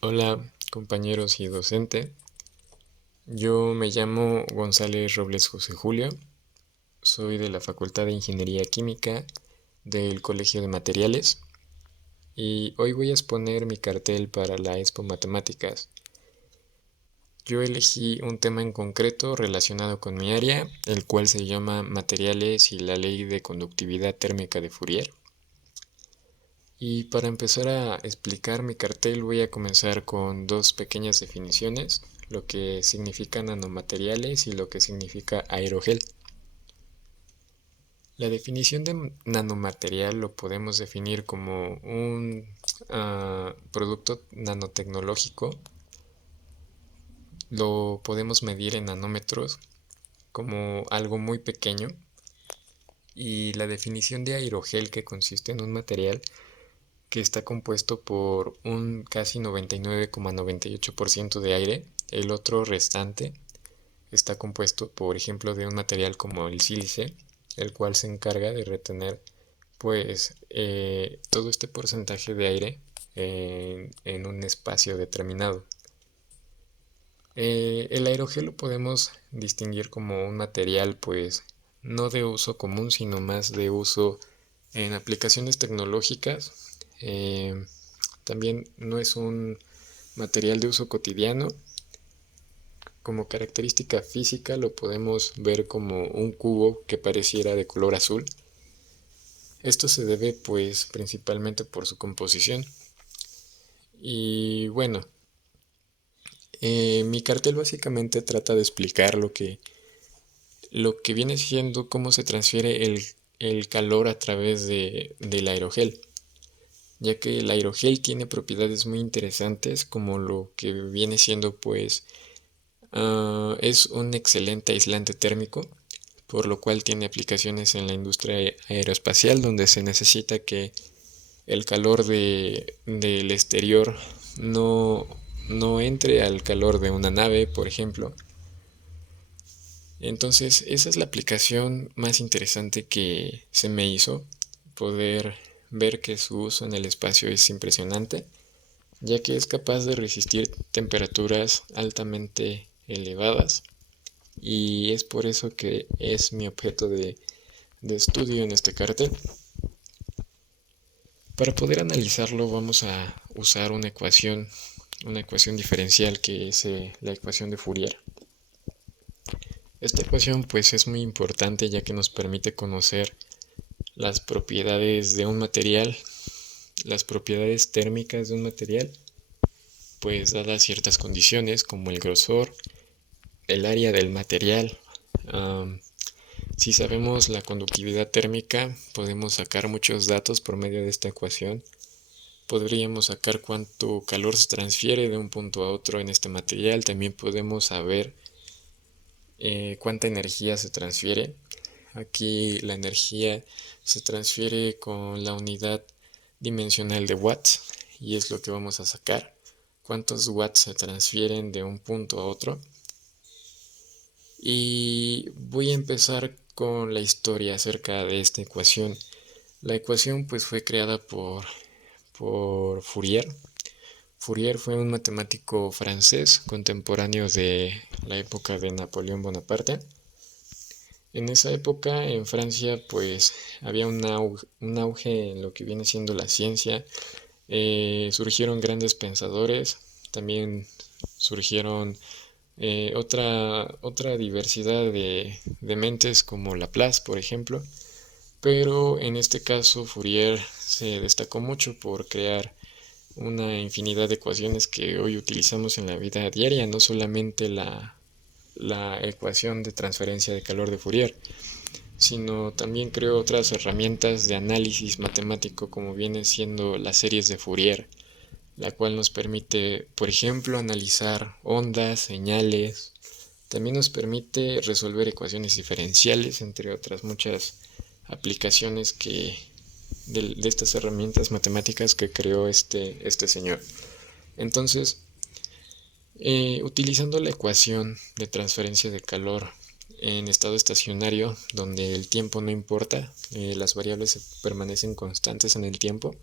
Hola compañeros y docente, yo me llamo González Robles José Julio, soy de la Facultad de Ingeniería Química del Colegio de Materiales y hoy voy a exponer mi cartel para la Expo Matemáticas. Yo elegí un tema en concreto relacionado con mi área, el cual se llama Materiales y la ley de conductividad térmica de Fourier. Y para empezar a explicar mi cartel voy a comenzar con dos pequeñas definiciones, lo que significa nanomateriales y lo que significa aerogel. La definición de nanomaterial lo podemos definir como un producto nanotecnológico, lo podemos medir en nanómetros como algo muy pequeño, y la definición de aerogel, que consiste en un material que está compuesto por un casi 99,98% de aire. El otro restante está compuesto, por ejemplo, de un material como el sílice, el cual se encarga de retener todo este porcentaje de aire en un espacio determinado. El aerogel lo podemos distinguir como un material pues no de uso común, sino más de uso en aplicaciones tecnológicas. También no es un material de uso cotidiano. Como característica física lo podemos ver como un cubo que pareciera de color azul. Esto se debe pues principalmente por su composición. Y bueno, mi cartel básicamente trata de explicar lo que viene siendo cómo se transfiere el calor a través del aerogel, ya que el aerogel tiene propiedades muy interesantes, como lo que viene siendo pues es un excelente aislante térmico, por lo cual tiene aplicaciones en la industria aeroespacial, donde se necesita que el calor del exterior no, no entre al calor de una nave, por ejemplo. Entonces, esa es la aplicación más interesante que se me hizo, poder ver que su uso en el espacio es impresionante, ya que es capaz de resistir temperaturas altamente elevadas, y es por eso que es mi objeto de estudio en este cartel. Para poder analizarlo vamos a usar una ecuación diferencial, que es la ecuación de Fourier. Esta ecuación pues es muy importante, ya que nos permite conocer las propiedades de un material, las propiedades térmicas de un material, pues dadas ciertas condiciones como el grosor, el área del material. Um, si sabemos la conductividad térmica, podemos sacar muchos datos por medio de esta ecuación. Podríamos sacar cuánto calor se transfiere de un punto a otro en este material. También podemos saber cuánta energía se transfiere. Aquí la energía se transfiere con la unidad dimensional de watts, y es lo que vamos a sacar. Cuántos watts se transfieren de un punto a otro. Y voy a empezar con la historia acerca de esta ecuación. La ecuación pues fue creada por Fourier. Fourier fue un matemático francés contemporáneo de la época de Napoleón Bonaparte. En esa época en Francia pues había un auge en lo que viene siendo la ciencia. Surgieron grandes pensadores, también surgieron otra diversidad de mentes, como Laplace, por ejemplo. Pero en este caso Fourier se destacó mucho por crear una infinidad de ecuaciones que hoy utilizamos en la vida diaria, no solamente la ecuación de transferencia de calor de Fourier, sino también creó otras herramientas de análisis matemático, como vienen siendo las series de Fourier, la cual nos permite, por ejemplo, analizar ondas, señales. También nos permite resolver ecuaciones diferenciales, entre otras muchas aplicaciones de estas herramientas matemáticas que creó este señor. Entonces, utilizando la ecuación de transferencia de calor en estado estacionario, donde el tiempo no importa, las variables permanecen constantes en el tiempo,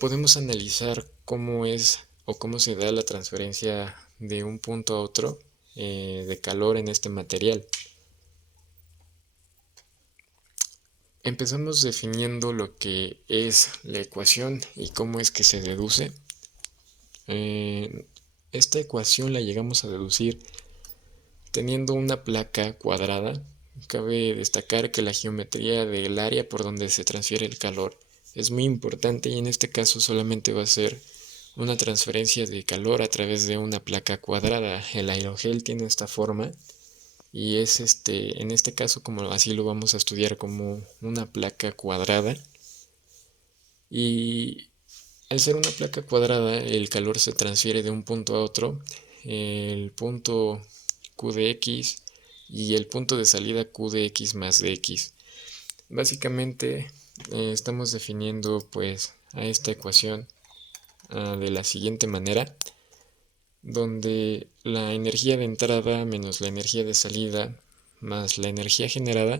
Podemos analizar cómo es o cómo se da la transferencia de un punto a otro de calor en este material. Empezamos definiendo lo que es la ecuación y cómo es que se deduce. Esta ecuación la llegamos a deducir teniendo una placa cuadrada. Cabe destacar que la geometría del área por donde se transfiere el calor es muy importante y en este caso solamente va a ser una transferencia de calor a través de una placa cuadrada. El aerogel tiene esta forma y es en este caso como así lo vamos a estudiar como una placa cuadrada, y al ser una placa cuadrada el calor se transfiere de un punto a otro. El punto Q de X y el punto de salida Q de X más de X. Básicamente estamos definiendo pues a esta ecuación de la siguiente manera, donde la energía de entrada menos la energía de salida más la energía generada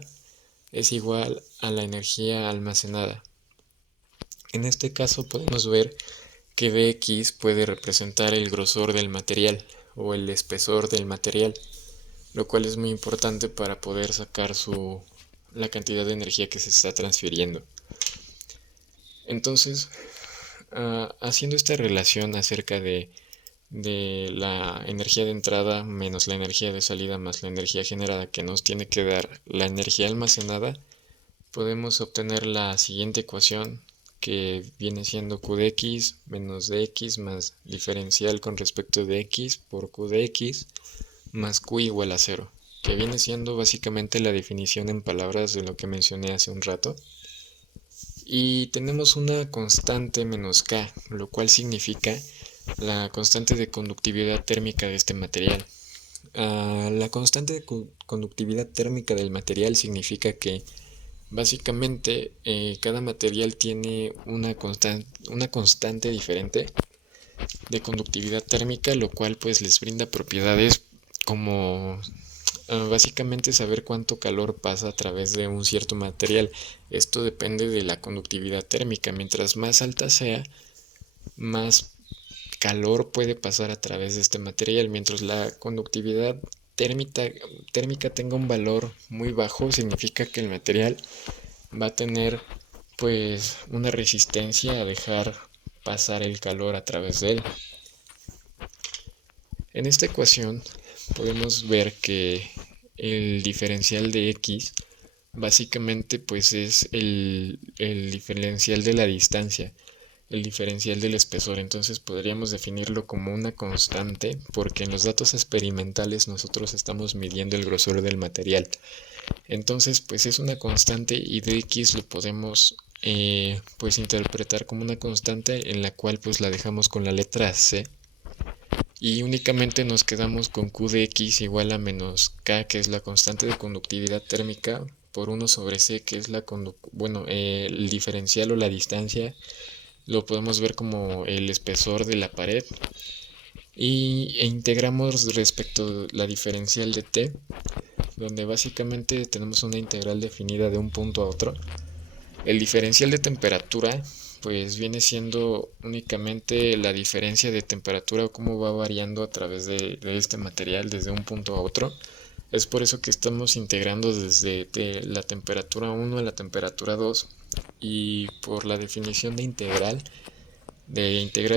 es igual a la energía almacenada. En este caso podemos ver que Dx puede representar el grosor del material o el espesor del material, lo cual es muy importante para poder sacar la cantidad de energía que se está transfiriendo. Entonces, haciendo esta relación acerca de la energía de entrada menos la energía de salida más la energía generada que nos tiene que dar la energía almacenada, podemos obtener la siguiente ecuación, que viene siendo Q de X menos dx más diferencial con respecto de X por Q de X más Q igual a 0, que viene siendo básicamente la definición en palabras de lo que mencioné hace un rato. Y tenemos una constante menos K, lo cual significa la constante de conductividad térmica de este material. La constante de conductividad térmica del material significa que básicamente cada material tiene una constante diferente de conductividad térmica, lo cual pues les brinda propiedades como básicamente saber cuánto calor pasa a través de un cierto material. Esto depende de la conductividad térmica. Mientras más alta sea, más calor puede pasar a través de este material. Mientras la conductividad térmica tenga un valor muy bajo, significa que el material va a tener pues una resistencia a dejar pasar el calor a través de él. En esta ecuación podemos ver que el diferencial de X básicamente pues es el diferencial de la distancia, el diferencial del espesor. Entonces podríamos definirlo como una constante porque en los datos experimentales nosotros estamos midiendo el grosor del material. Entonces pues es una constante y dx lo podemos pues interpretar como una constante en la cual pues la dejamos con la letra C y únicamente nos quedamos con Q de X igual a menos K, que es la constante de conductividad térmica, por 1 sobre C, que es el diferencial o la distancia. Lo podemos ver como el espesor de la pared. E integramos respecto a la diferencial de T, donde básicamente tenemos una integral definida de un punto a otro. El diferencial de temperatura pues viene siendo únicamente la diferencia de temperatura o cómo va variando a través de este material desde un punto a otro. Es por eso que estamos integrando desde la temperatura 1 a la temperatura 2, y por la definición de integral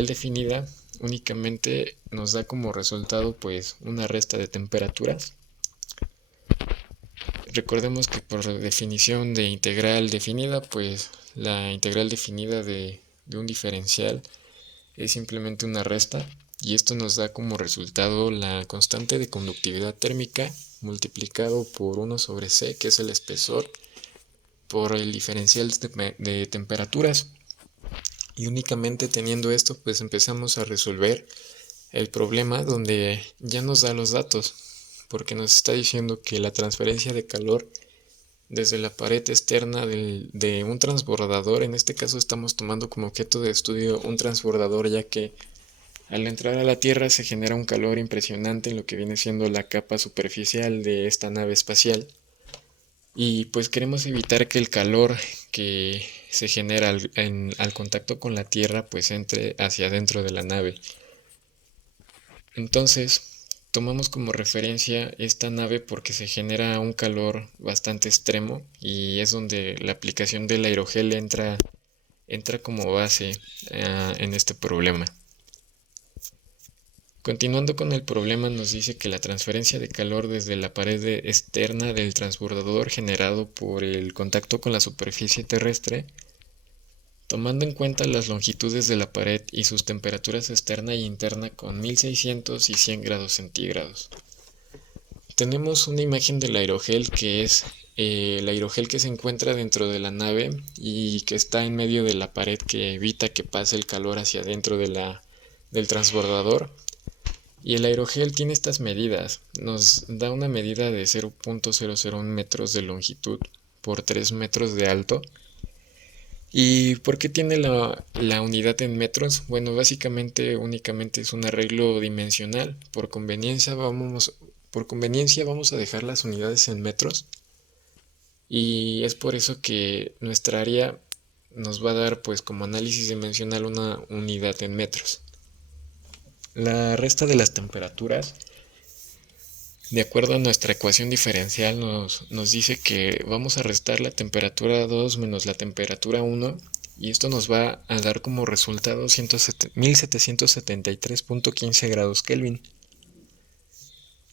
definida únicamente nos da como resultado pues una resta de temperaturas. Recordemos que por definición de integral definida, pues la integral definida de un diferencial es simplemente una resta, y esto nos da como resultado la constante de conductividad térmica multiplicado por 1 sobre C, que es el espesor, por el diferencial de temperaturas. Y únicamente teniendo esto, pues empezamos a resolver el problema donde ya nos da los datos, porque nos está diciendo que la transferencia de calor desde la pared externa de un transbordador, en este caso estamos tomando como objeto de estudio un transbordador, ya que al entrar a la Tierra se genera un calor impresionante en lo que viene siendo la capa superficial de esta nave espacial, y pues queremos evitar que el calor que se genera al contacto con la Tierra pues entre hacia adentro de la nave. Entonces, tomamos como referencia esta nave porque se genera un calor bastante extremo y es donde la aplicación del aerogel entra como base en este problema. Continuando con el problema, nos dice que la transferencia de calor desde la pared externa del transbordador generado por el contacto con la superficie terrestre, tomando en cuenta las longitudes de la pared y sus temperaturas externa e interna con 1600 y 100 grados centígrados. Tenemos una imagen del aerogel que es el aerogel que se encuentra dentro de la nave y que está en medio de la pared que evita que pase el calor hacia adentro del transbordador. Y el aerogel tiene estas medidas. Nos da una medida de 0.001 metros de longitud por 3 metros de alto. ¿Y por qué tiene la unidad en metros? Bueno, básicamente únicamente es un arreglo dimensional. Por conveniencia vamos a dejar las unidades en metros. Y es por eso que nuestra área nos va a dar pues como análisis dimensional una unidad en metros. La resta de las temperaturas, de acuerdo a nuestra ecuación diferencial, nos dice que vamos a restar la temperatura 2 menos la temperatura 1 y esto nos va a dar como resultado 1773.15 grados Kelvin.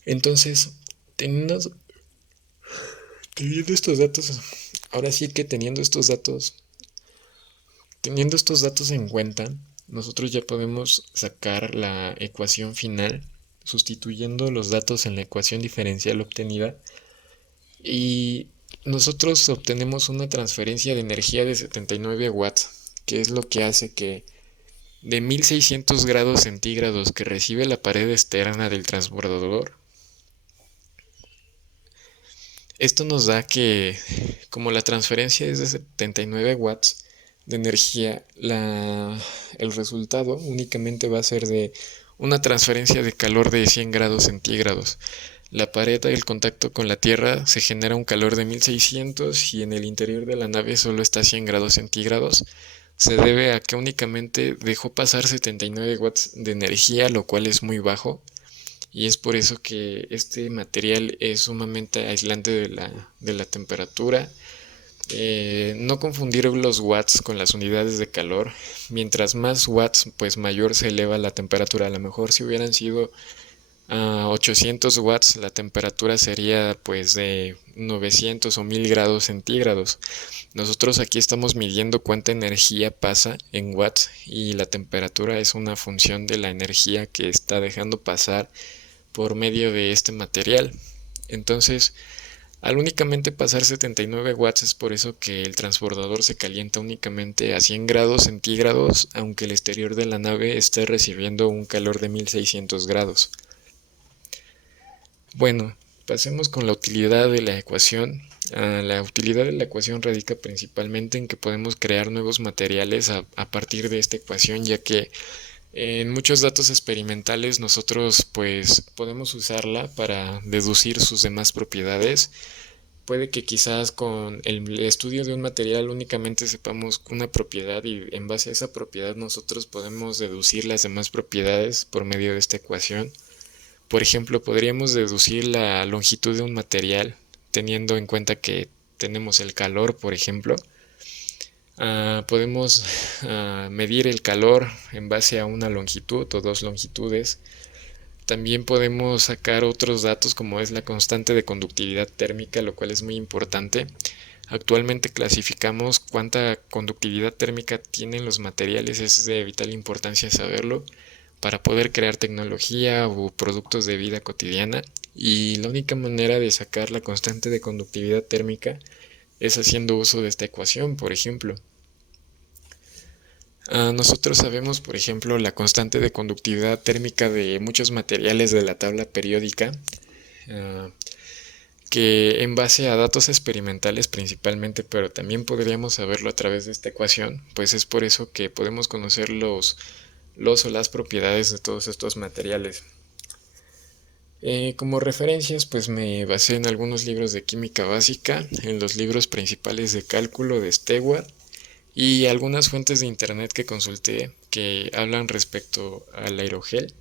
Entonces, teniendo estos datos, ahora sí que teniendo estos datos en cuenta, nosotros ya podemos sacar la ecuación final sustituyendo los datos en la ecuación diferencial obtenida y nosotros obtenemos una transferencia de energía de 79 watts, que es lo que hace que de 1600 grados centígrados que recibe la pared externa del transbordador, esto nos da que como la transferencia es de 79 watts de energía, el resultado únicamente va a ser de una transferencia de calor de 100 grados centígrados. La pared del contacto con la Tierra se genera un calor de 1600 y en el interior de la nave solo está a 100 grados centígrados. Se debe a que únicamente dejó pasar 79 watts de energía, lo cual es muy bajo. Y es por eso que este material es sumamente aislante de la temperatura. No confundir los watts con las unidades de calor. Mientras más watts, pues mayor se eleva la temperatura. A lo mejor si hubieran sido 800 watts, la temperatura sería pues de 900 o 1000 grados centígrados. Nosotros aquí estamos midiendo cuánta energía pasa en watts y la temperatura es una función de la energía que está dejando pasar por medio de este material. Entonces, al únicamente pasar 79 watts es por eso que el transbordador se calienta únicamente a 100 grados centígrados, aunque el exterior de la nave esté recibiendo un calor de 1600 grados. Bueno, pasemos con la utilidad de la ecuación. La utilidad de la ecuación radica principalmente en que podemos crear nuevos materiales a partir de esta ecuación, ya que en muchos datos experimentales nosotros pues podemos usarla para deducir sus demás propiedades. Puede que quizás con el estudio de un material únicamente sepamos una propiedad y en base a esa propiedad nosotros podemos deducir las demás propiedades por medio de esta ecuación. Por ejemplo, podríamos deducir la longitud de un material teniendo en cuenta que tenemos el calor, por ejemplo. Podemos medir el calor en base a una longitud o dos longitudes. También podemos sacar otros datos como es la constante de conductividad térmica, lo cual es muy importante. Actualmente clasificamos cuánta conductividad térmica tienen los materiales, es de vital importancia saberlo para poder crear tecnología o productos de vida cotidiana. Y la única manera de sacar la constante de conductividad térmica es haciendo uso de esta ecuación, por ejemplo. Nosotros sabemos, por ejemplo, la constante de conductividad térmica de muchos materiales de la tabla periódica, que en base a datos experimentales principalmente, pero también podríamos saberlo a través de esta ecuación, pues es por eso que podemos conocer los o las propiedades de todos estos materiales. Como referencias, pues me basé en algunos libros de química básica, en los libros principales de cálculo de Stewart y algunas fuentes de internet que consulté que hablan respecto al aerogel.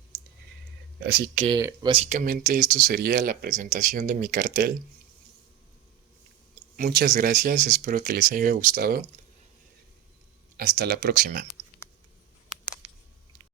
Así que básicamente esto sería la presentación de mi cartel. Muchas gracias, espero que les haya gustado. Hasta la próxima.